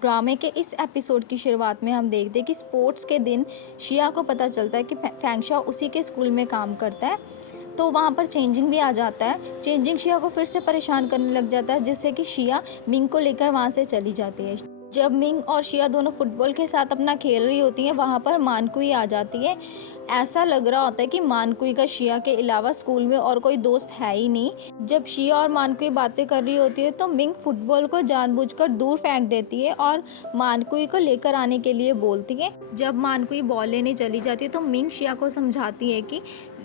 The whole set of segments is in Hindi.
ड्रामे के इस एपिसोड की शुरुआत में हम देखते हैं कि स्पोर्ट्स के दिन शिया को पता चलता है कि फैंगशा उसी के स्कूल में काम करता है। तो वहाँ पर चेंजिंग भी आ जाता है। चेंजिंग शिया को फिर से परेशान करने लग जाता है, जिससे कि शिया मिंग को लेकर वहाँ से चली जाती है। जब मिंग और शिया दोनों फुटबॉल के साथ अपना खेल रही होती हैं, वहाँ पर मानकुई आ जाती है। ऐसा लग रहा होता है कि मानकुई का शिया के अलावा स्कूल में और कोई दोस्त है ही नहीं। जब शिया और मानकुई बातें कर रही होती है तो मिंग फुटबॉल को जानबूझकर दूर फेंक देती है और मानकुई को लेकर आने के लिए बोलती है। जब मानकुई बॉल लेने चली जाती है तो मिंग शिया को समझाती है कि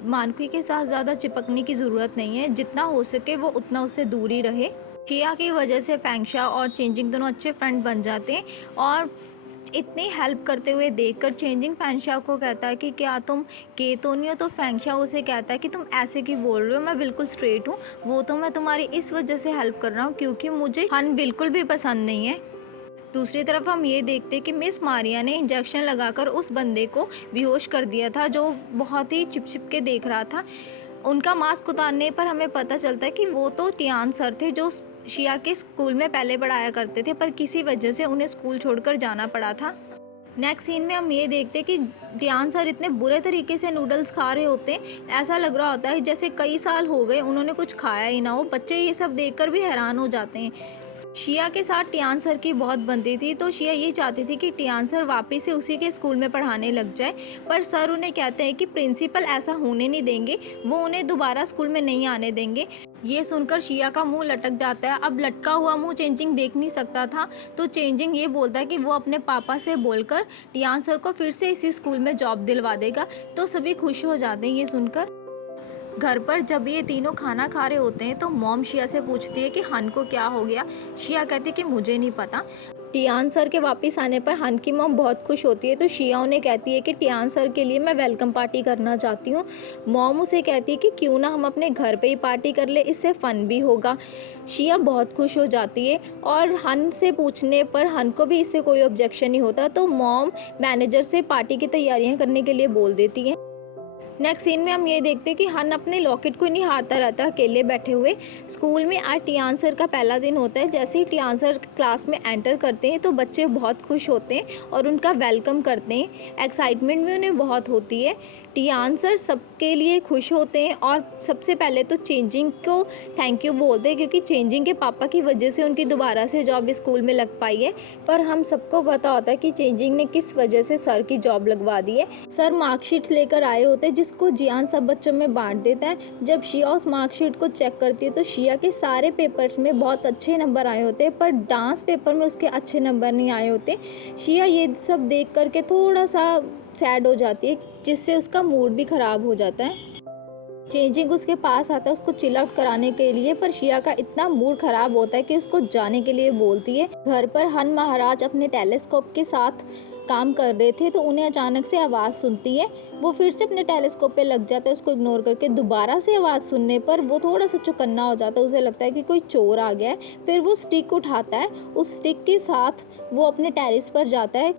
मानकुई के साथ ज़्यादा चिपकने की ज़रूरत नहीं है, जितना हो सके वो उतना उससे दूर ही रहे। शिया की वजह से फैंगशा और चेंजिंग दोनों अच्छे फ्रेंड बन जाते हैं और इतनी हेल्प करते हुए देखकर चेंजिंग फैंगशा को कहता है कि क्या तुम के तो नहीं हो। तो फैंगशा उसे कहता है कि तुम ऐसे क्यों बोल रहे हो, मैं बिल्कुल स्ट्रेट हूँ। वो तो मैं तुम्हारी इस वजह से हेल्प कर रहा हूँ क्योंकि मुझे हन बिल्कुल भी पसंद नहीं है। दूसरी तरफ हम ये देखते हैं कि मिस मारिया ने इंजेक्शन लगाकर उस बंदे को बेहोश कर दिया था जो बहुत ही चिप के देख रहा था। उनका मास्क उतारने पर हमें पता चलता है कि वो तो टियान सर थे जो शिया के स्कूल में पहले पढ़ाया करते थे, पर किसी वजह से उन्हें स्कूल छोड़कर जाना पड़ा था। नेक्स्ट सीन में हम ये देखते हैं कि टियान सर इतने बुरे तरीके से नूडल्स खा रहे होते हैं, ऐसा लग रहा होता है जैसे कई साल हो गए उन्होंने कुछ खाया ही ना हो। बच्चे ये सब देखकर भी हैरान हो जाते हैं। शिया के साथ टियान सर की बहुत बनती थी, तो शिया ये चाहती थी कि टियान सर वापस से उसी के स्कूल में पढ़ाने लग जाए, पर सर उन्हें कहते हैं कि प्रिंसिपल ऐसा होने नहीं देंगे, वो उन्हें दोबारा स्कूल में नहीं आने देंगे। ये सुनकर शिया का मुंह लटक जाता है। अब लटका हुआ मुंह चेंजिंग देख नहीं सकता था, तो चेंजिंग ये बोलता है कि वो अपने पापा से बोलकर टियान सर को फिर से इसी स्कूल में जॉब दिलवा देगा। तो सभी खुश हो जाते हैं ये सुनकर। घर पर जब ये तीनों खाना खा रहे होते हैं तो मॉम शिया से पूछती है कि हन को क्या हो गया। शिया कहती है कि मुझे नहीं पता। टियान सर के वापस आने पर हन की मॉम बहुत खुश होती है, तो शिया उन्हें कहती है कि टियान सर के लिए मैं वेलकम पार्टी करना चाहती हूँ। मॉम उसे कहती है कि क्यों ना हम अपने घर पे ही पार्टी कर ले, इससे फ़न भी होगा। शिया बहुत खुश हो जाती है और हन से पूछने पर हन को भी इससे कोई ऑब्जेक्शन नहीं होता, तो मॉम मैनेजर से पार्टी की तैयारियाँ करने के लिए बोल देती है। नेक्स्ट सीन में हम ये देखते हैं कि हन अपने लॉकेट को निहारता रहता है अकेले बैठे हुए। स्कूल में आज टियान सर का पहला दिन होता है। जैसे ही टियान सर क्लास में एंटर करते हैं तो बच्चे बहुत खुश होते हैं और उनका वेलकम करते हैं। एक्साइटमेंट भी उन्हें बहुत होती है। टियान सर सबके लिए खुश होते हैं और सबसे पहले तो चेंजिंग को थैंक यू बोलते हैं क्योंकि चेंजिंग के पापा की वजह से उनकी दोबारा से जॉब स्कूल में लग पाई है। पर हम सबको पता होता है कि चेंजिंग ने किस वजह से सर की जॉब लगवा दी है। सर मार्कशीट्स लेकर आए होते हैं जिसको जियान सब बच्चों में बांट देता है। जब शिया उस मार्कशीट को चेक करती है तो शिया के सारे पेपर्स में बहुत अच्छे नंबर आए होते हैं, पर डांस पेपर में उसके अच्छे नंबर नहीं आए होते। शिया ये सब देख करके थोड़ा सा सैड हो जाती है, जिससे उसका मूड भी ख़राब हो जाता है। चेंजिंग उसके पास आता है उसको चिल आउट कराने के लिए, पर शिया का इतना मूड ख़राब होता है कि उसको जाने के लिए बोलती है। घर पर हन महाराज अपने टेलीस्कोप के साथ काम कर रहे थे तो उन्हें अचानक से आवाज़ सुनती है। वो फिर से अपने टेलीस्कोप पे लग जाता है उसको इग्नोर करके। दोबारा से आवाज़ सुनने पर वो थोड़ा सा चौकन्ना हो जाता है, उसे लगता है कि कोई चोर आ गया है। फिर वो स्टिक उठाता है, उस स्टिक के साथ वो अपने टेरेस पर जाता है।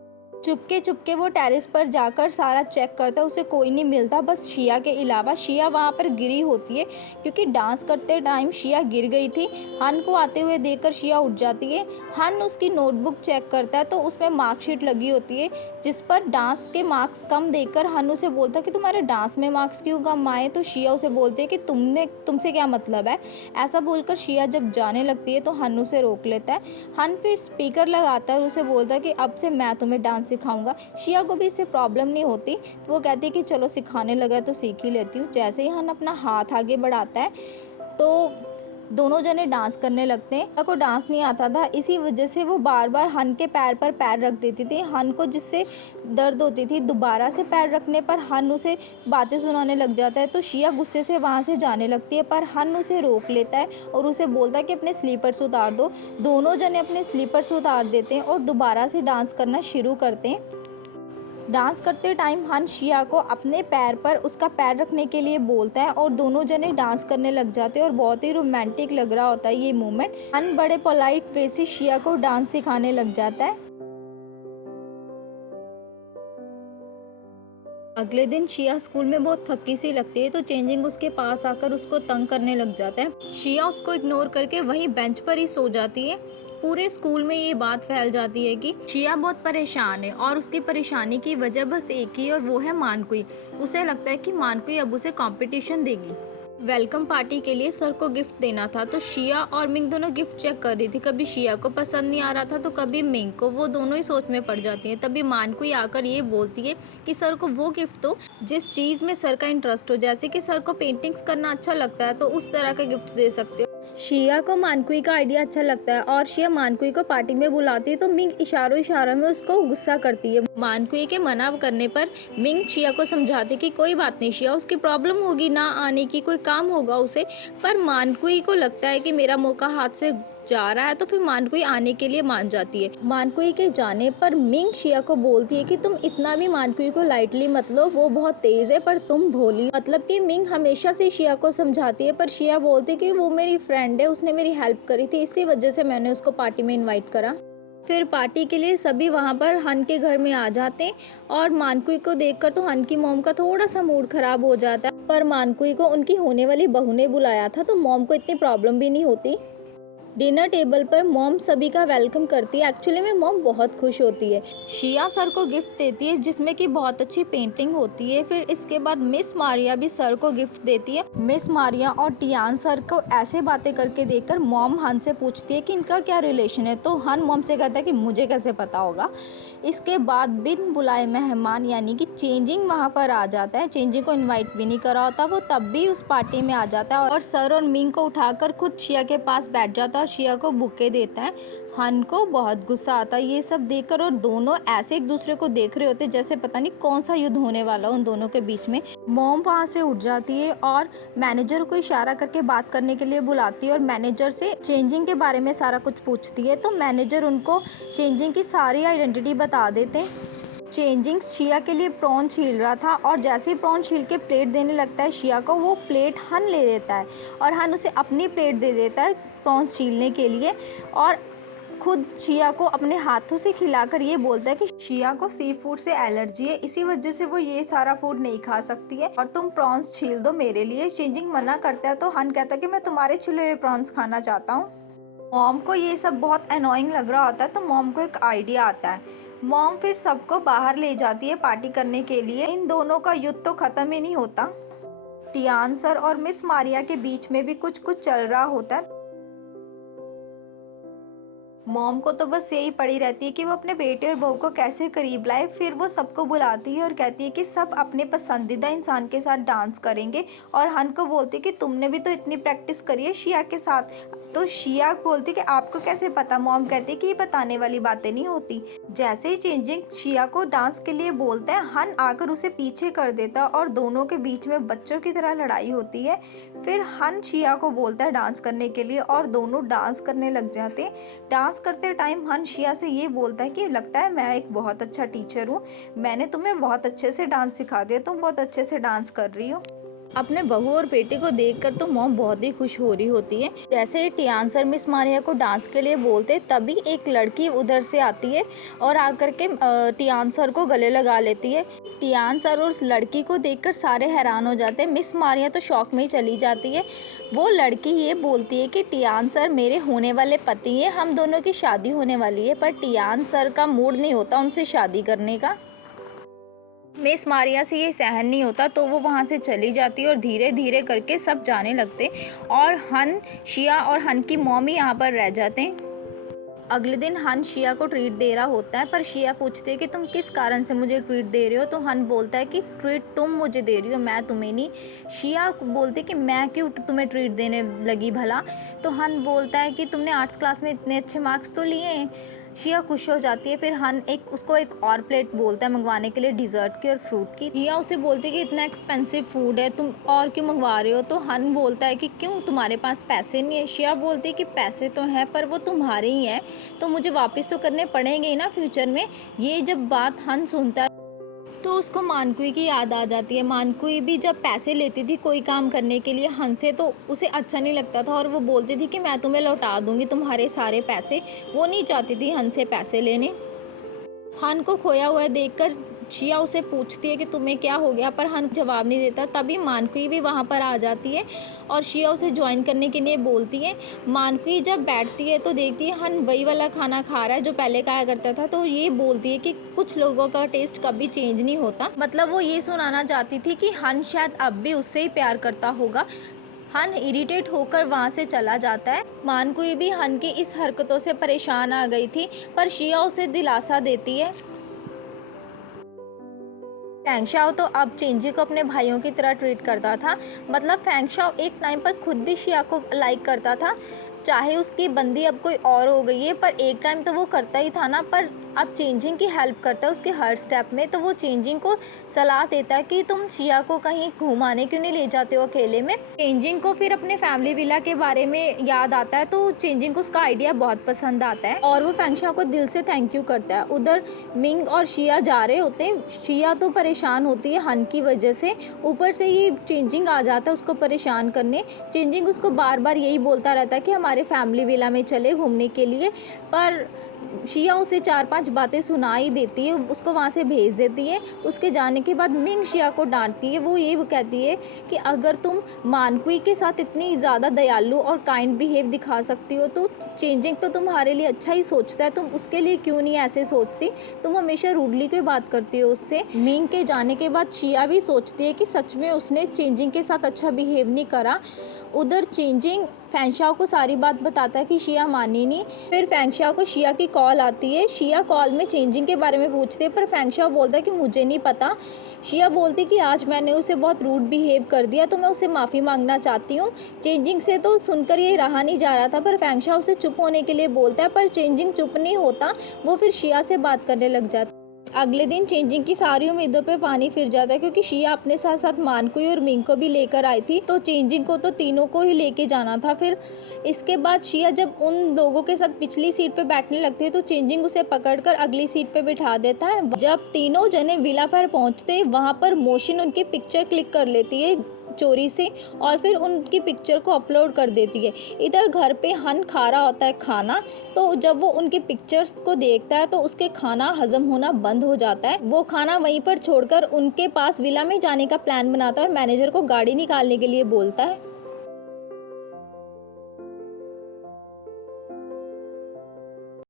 चुपके वो टेरेस पर जाकर सारा चेक करता है, उसे कोई नहीं मिलता बस शिया के अलावा। शिया वहाँ पर गिरी होती है क्योंकि डांस करते टाइम शिया गिर गई थी। हन को आते हुए देखकर शिया उठ जाती है। हन उसकी नोटबुक चेक करता है तो उसमें मार्कशीट लगी होती है जिस पर डांस के मार्क्स कम देखकर हन उसे बोलता है कि तुम्हारे डांस में मार्क्स क्यों कम आए। तो शिया उसे बोलती है कि तुमसे क्या मतलब है। ऐसा बोलकर शिया जब जाने लगती है तो हन उसे रोक लेता है। हन फिर स्पीकर लगाता है और उसे बोलता है कि अब से मैं तुम्हें डांस सिखाऊंगा। शिया को भी इससे प्रॉब्लम नहीं होती, तो वो कहती है कि चलो सिखाने लगा तो सीख ही लेती हूँ। जैसे ही हन अपना हाथ आगे बढ़ाता है तो दोनों जने डांस करने लगते हैं। को डांस नहीं आता था, इसी वजह से वो बार बार हन के पैर पर पैर रख देती थी हन को, जिससे दर्द होती थी। दोबारा से पैर रखने पर हन उसे बातें सुनाने लग जाता है तो शिया गुस्से से वहाँ से जाने लगती है, पर हन उसे रोक लेता है और उसे बोलता है कि अपने स्लीपर्स उतार दो। दोनों जने अपने स्लीपर्स उतार देते हैं और दोबारा से डांस करना शुरू करते हैं। डांस करते टाइम हन शिया को अपने पैर पर उसका पैर रखने के लिए बोलता है और दोनों जने डांस करने लग जाते हैं और बहुत ही रोमांटिक लग रहा होता है ये मोमेंट। हन बड़े पोलाइट वे से शिया को डांस सिखाने लग जाता है। अगले दिन शिया स्कूल में बहुत थकी सी लगती है तो चेंजिंग उसके पास आकर उसको तंग करने लग जाता है। शिया उसको इग्नोर करके वहीं बेंच पर ही सो जाती है। पूरे स्कूल में ये बात फैल जाती है कि शिया बहुत परेशान है और उसकी परेशानी की वजह बस एक ही है और वो है मानकुई। उसे लगता है कि मानकुई अब उसे कंपटीशन देगी। वेलकम पार्टी के लिए सर को गिफ्ट देना था तो शिया और मिंग दोनों गिफ्ट चेक कर रही थी। कभी शिया को पसंद नहीं आ रहा था तो कभी मिंग को। वो दोनों ही सोच में पड़ जाती हैं। तभी मानकुई आकर ये बोलती है कि सर को वो गिफ्ट दो जिस चीज़ में सर का इंटरेस्ट हो। जैसे कि सर को पेंटिंग्स करना अच्छा लगता है तो उस तरह का गिफ्ट दे सकते हो। शिया को मानकुई का आइडिया अच्छा लगता है और शिया मानकुई को पार्टी में बुलाती है तो मिंग इशारों में उसको गुस्सा करती है। मानकुई के मना करने पर मिंग शिया को समझाती कि कोई बात नहीं शिया, उसकी प्रॉब्लम होगी ना आने की, कोई काम होगा उसे। पर मानकुई को लगता है कि मेरा मौका हाथ से जा रहा है तो फिर मानकुई आने के लिए मान जाती है। मानकुई के जाने पर मिंग शिया को बोलती है कि तुम इतना भी मानकुई को लाइटली मत लो, वो बहुत तेज है पर तुम भोली। मतलब कि मिंग हमेशा से शिया को समझाती है पर शिया बोलती है कि वो मेरी फ्रेंड है, उसने मेरी हेल्प करी थी, इसी वजह से मैंने उसको पार्टी में इन्वाइट करा। फिर पार्टी के लिए सभी वहाँ पर हन के घर में आ जाते हैं और मानकुई को देखकर तो हन की मॉम का थोड़ा सा मूड खराब हो जाता है। पर मानकुई को उनकी होने वाली बहू ने बुलाया था तो मॉम को इतनी प्रॉब्लम भी नहीं होती। डिनर टेबल पर मॉम सभी का वेलकम करती है। एक्चुअली में मॉम बहुत खुश होती है। शिया सर को गिफ्ट देती है जिसमें कि बहुत अच्छी पेंटिंग होती है। फिर इसके बाद मिस मारिया भी सर को गिफ्ट देती है। मिस मारिया और टियान सर को ऐसे बातें करके देखकर मॉम हन से पूछती है कि इनका क्या रिलेशन है तो हन मॉम से कहता है कि मुझे कैसे पता होगा। इसके बाद बिन बुलाए मेहमान यानी कि चेंजिंग वहाँ पर आ जाता है। चेंजिंग को इनवाइट भी नहीं करा होता, वो तब भी उस पार्टी में आ जाता है और सर और मिंग को उठाकर खुद शिया के पास बैठ जाता है और शिया को बुके देता है। हन को बहुत गुस्सा आता है ये सब देखकर और दोनों ऐसे एक दूसरे को देख रहे होते जैसे पता नहीं कौन सा युद्ध होने वाला उन दोनों के बीच में। मॉम वहाँ से उठ जाती है और मैनेजर को इशारा करके बात करने के लिए बुलाती है और मैनेजर से चेंजिंग के बारे में सारा कुछ पूछती है। तो मैनेजर उनको चेंजिंग की सारी आइडेंटिटी बता देते हैं। चेंजिंग शिया के लिए प्रॉन छील रहा था और जैसे ही प्रॉन छील के प्लेट देने लगता है शिया को, वो प्लेट हन ले लेता है और हन उसे अपनी प्लेट दे देता है प्रॉन्स छीलने के लिए और खुद शिया को अपने हाथों से खिलाकर ये बोलता है कि शिया को सी फूड से एलर्जी है, इसी वजह से वो ये सारा फूड नहीं खा सकती है और तुम प्रॉन्स छील दो मेरे लिए। चेंजिंग मना करता है तो हन कहता है कि मैं तुम्हारे छुले हुए प्रॉन्स खाना चाहता हूँ। मॉम को ये सब बहुत अनोइंग लग रहा होता है तो मॉम को एक आइडिया आता है। मॉम फिर सबको बाहर ले जाती है पार्टी करने के लिए। इन दोनों का युद्ध तो खत्म ही नहीं होता। टियान सर और मिस मारिया के बीच में भी कुछ चल रहा होता है। मॉम को तो बस यही पड़ी रहती है कि वो अपने बेटे और बहू को कैसे करीब लाए। फिर वो सबको बुलाती है और कहती है कि सब अपने पसंदीदा इंसान के साथ डांस करेंगे और हन को बोलती है कि तुमने भी तो इतनी प्रैक्टिस करी है शिया के साथ। तो शिया बोलती है कि आपको कैसे पता। मॉम कहती है कि ये बताने वाली बातें नहीं होती। जैसे ही चेंजिंग शिया को डांस के लिए बोलता है हन आकर उसे पीछे कर देता है और दोनों के बीच में बच्चों की तरह लड़ाई होती है। फिर हन शिया को बोलता है डांस करने के लिए और दोनों डांस करने लग जाते हैं। डांस करते टाइम हन शिया से ये बोलता है कि लगता है मैं एक बहुत अच्छा टीचर हूँ, मैंने तुम्हें बहुत अच्छे से डांस सिखा दिया, तुम बहुत अच्छे से डांस कर रही हो। अपने बहू और बेटे को देखकर तो मॉम बहुत ही खुश हो रही होती है। जैसे ही टियान सर मिस मारिया को डांस के लिए बोलते तभी एक लड़की उधर से आती है और आकर के टियान सर को गले लगा लेती है। टियान सर और उस लड़की को देखकर सारे हैरान हो जाते हैं। मिस मारिया तो शौक में ही चली जाती है। वो लड़की ये बोलती है कि टियान सर मेरे होने वाले पति हैं, हम दोनों की शादी होने वाली है। पर टियान सर का मूड नहीं होता उनसे शादी करने का। मिस मारिया से ये सहन नहीं होता तो वो वहाँ से चली जाती है और धीरे धीरे करके सब जाने लगते और हन शिया और हन की मॉम ही यहाँ पर रह जाते हैं। अगले दिन हन शिया को ट्रीट दे रहा होता है पर शिया पूछती है कि तुम किस कारण से मुझे ट्रीट दे रहे हो। तो हन बोलता है कि ट्रीट तुम मुझे दे रही हो, मैं तुम्हें नहीं। शिया बोलती है कि मैं क्यों तुम्हें ट्रीट देने लगी भला। तो हन बोलता है कि तुमने आर्ट्स क्लास में इतने अच्छे मार्क्स तो लिए हैं। शिया खुश हो जाती है। फिर हन उसको एक और प्लेट बोलता है मंगवाने के लिए डिज़र्ट की और फ्रूट की। शिया उसे बोलती है कि इतना एक्सपेंसिव फूड है, तुम और क्यों मंगवा रहे हो। तो हन बोलता है कि क्यों तुम्हारे पास पैसे नहीं है। शिया बोलती है कि पैसे तो हैं पर वो तुम्हारे ही हैं तो मुझे वापस तो करने पड़ेंगे ही ना फ्यूचर में। ये जब बात हन सुनता है तो उसको मानकुई की याद आ जाती है। मानकुई भी जब पैसे लेती थी कोई काम करने के लिए हन से तो उसे अच्छा नहीं लगता था और वो बोलती थी कि मैं तुम्हें लौटा दूंगी तुम्हारे सारे पैसे। वो नहीं चाहती थी हन से पैसे लेने। हन को खोया हुआ देखकर शिया उसे पूछती है कि तुम्हें क्या हो गया, पर हन जवाब नहीं देता। तभी मानकुई भी वहाँ पर आ जाती है और शिया उसे ज्वाइन करने के लिए बोलती है। मानकुई जब बैठती है तो देखती है हन वही वाला खाना खा रहा है जो पहले खाया करता था, तो ये बोलती है कि कुछ लोगों का टेस्ट कभी चेंज नहीं होता। मतलब वो ये सुनाना चाहती थी कि हन शायद अब भी उससे ही प्यार करता होगा। हन इरिटेट होकर वहाँ से चला जाता है। मानकुई भी हन की इस हरकतों से परेशान आ गई थी, पर शिया उसे दिलासा देती है। फैंगशाओ तो अब चेंजी को अपने भाइयों की तरह ट्रीट करता था। मतलब फैंगशाओ एक टाइम पर खुद भी शिया को लाइक करता था, चाहे उसकी बंदी अब कोई और हो गई है, पर एक टाइम तो वो करता ही था ना। पर अब चेंजिंग की हेल्प करता है उसके हर स्टेप में। तो वो चेंजिंग को सलाह देता है कि तुम शिया को कहीं घुमाने क्यों नहीं ले जाते हो अकेले में। चेंजिंग को फिर अपने फैमिली विला के बारे में याद आता है, तो चेंजिंग को उसका आइडिया बहुत पसंद आता है और वो फैंगशाओ को दिल से थैंक यू करता है। उधर मिंग और शिया जा रहे होते हैं। शिया तो परेशान होती है हन की वजह से, ऊपर से ये चेंजिंग आ जाता है उसको परेशान करने। चेंजिंग उसको बार बार यही बोलता रहता है कि हमारे फैमिली विला में चले घूमने के लिए, पर शिया उसे 4-5 बातें सुना ही देती है, उसको वहाँ से भेज देती है। उसके जाने के बाद मिंग शिया को डांटती है। वो ये कहती है कि अगर तुम मानकुई के साथ इतनी ज़्यादा दयालु और काइंड बिहेव दिखा सकती हो तो चेंजिंग तो तुम्हारे लिए अच्छा ही सोचता है, तुम उसके लिए क्यों नहीं ऐसे सोचती, तुम हमेशा रूडली क्यों बात करती हो उससे। मिंग के जाने के बाद शिया भी सोचती है कि सच में उसने चेंजिंग के साथ अच्छा बिहेव नहीं करा। उधर चेंजिंग फैंगशाओ को सारी बात बताता है कि शिया मानी नहीं। फिर फैंगशाओ को शिया की कॉल आती है। शिया कॉल में चेंजिंग के बारे में पूछते हैं, पर फैंगशाओ बोलता है कि मुझे नहीं पता। शिया बोलती कि आज मैंने उसे बहुत रूड बिहेव कर दिया, तो मैं उससे माफ़ी मांगना चाहती हूँ। चेंजिंग से तो सुनकर ये रहा नहीं जा रहा था, पर फैंगशाओ उसे चुप होने के लिए बोलता है, पर चेंजिंग चुप नहीं होता। वो फिर शिया से बात करने लग जाता है। अगले दिन चेंजिंग की सारी उम्मीदों पे पानी फिर जाता है, क्योंकि शिया अपने साथ साथ मानकुई और मिंग को भी लेकर आई थी, तो चेंजिंग को तो तीनों को ही लेके जाना था। फिर इसके बाद शिया जब उन लोगों के साथ पिछली सीट पे बैठने लगती है, तो चेंजिंग उसे पकड़कर अगली सीट पे बिठा देता है। जब तीनों जने विला पर पहुंचते, वहाँ पर मोशिन उनकी पिक्चर क्लिक कर लेती है चोरी से और फिर उनकी पिक्चर को अपलोड कर देती है। इधर घर पे हन खा रहा होता है खाना, तो जब वो उनकी पिक्चर्स को देखता है तो उसके खाना हजम होना बंद हो जाता है। वो खाना वहीं पर छोड़कर उनके पास विला में जाने का प्लान बनाता है और मैनेजर को गाड़ी निकालने के लिए बोलता है।